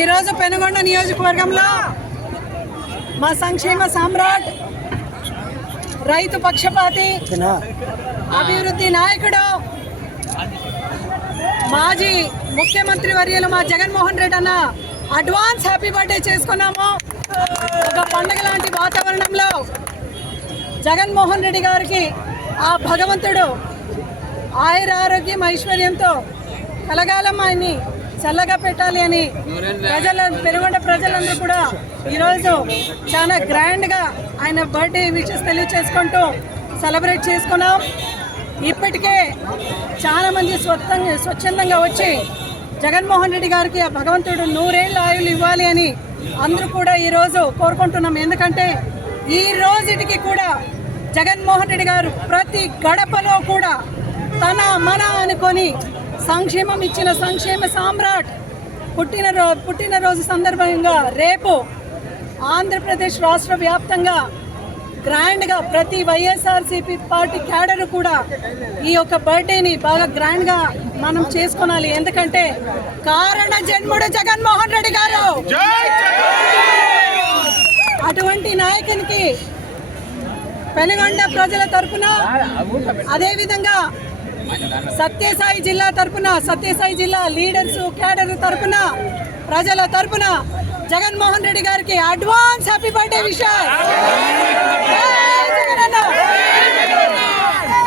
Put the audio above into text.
ఈరోజు పెనుగొండ నియోజకవర్గంలో మా సంక్షేమ సామ్రాట్, రైతు పక్షపాతి, అభివృద్ధి నాయకుడు, మాజీ ముఖ్యమంత్రి వర్యులు మా జగన్మోహన్ రెడ్డి అన్న అడ్వాన్స్ హ్యాపీ బర్త్డే చేసుకున్నాము. ఒక పండుగ లాంటి వాతావరణంలో జగన్మోహన్ రెడ్డి గారికి ఆ భగవంతుడు ఆయుర ఆరోగ్యం ఐశ్వర్యంతో కలగాలం ఆయన్ని చల్లగా పెట్టాలి అని పెనుగొండ ప్రజలందరూ కూడా ఈరోజు చాలా గ్రాండ్గా ఆయన బర్త్డే విషెస్ తెలియచేసుకుంటూ సెలబ్రేట్ చేసుకున్నాం. ఇప్పటికే చాలామంది స్వచ్ఛందంగా వచ్చి జగన్మోహన్ రెడ్డి గారికి ఆ భగవంతుడు 100 ఏళ్ళ ఆయులు ఇవ్వాలి అని అందరూ కూడా ఈరోజు కోరుకుంటున్నాం. ఎందుకంటే ఈ రోజుటికి కూడా జగన్మోహన్ రెడ్డి గారు ప్రతి గడపలో కూడా తన మన అనుకొని సంక్షేమం ఇచ్చిన సంక్షేమ సామ్రాట్ పుట్టినరోజు సందర్భంగా రేపు ఆంధ్రప్రదేశ్ రాష్ట్ర వ్యాప్తంగా గ్రాండ్గా ప్రతి వైఎస్ఆర్సీపీ పార్టీ క్యాడర్ కూడా ఈ యొక్క బర్త్డేని బాగా గ్రాండ్గా మనం చేసుకోవాలి. ఎందుకంటే కారణ జన్ముడు జగన్మోహన్ రెడ్డి గారు. అటువంటి నాయకునికి పెనుగొండ ప్రజల తరఫున, అదేవిధంగా సత్యసాయి జిల్లా తరఫున, సత్యసాయి జిల్లా లీడర్స్ క్యాడర్ తరఫున, ప్రజల తరఫున జగన్మోహన్ రెడ్డి గారికి అడ్వాన్స్ హ్యాపీ బర్త్డే విషెస్.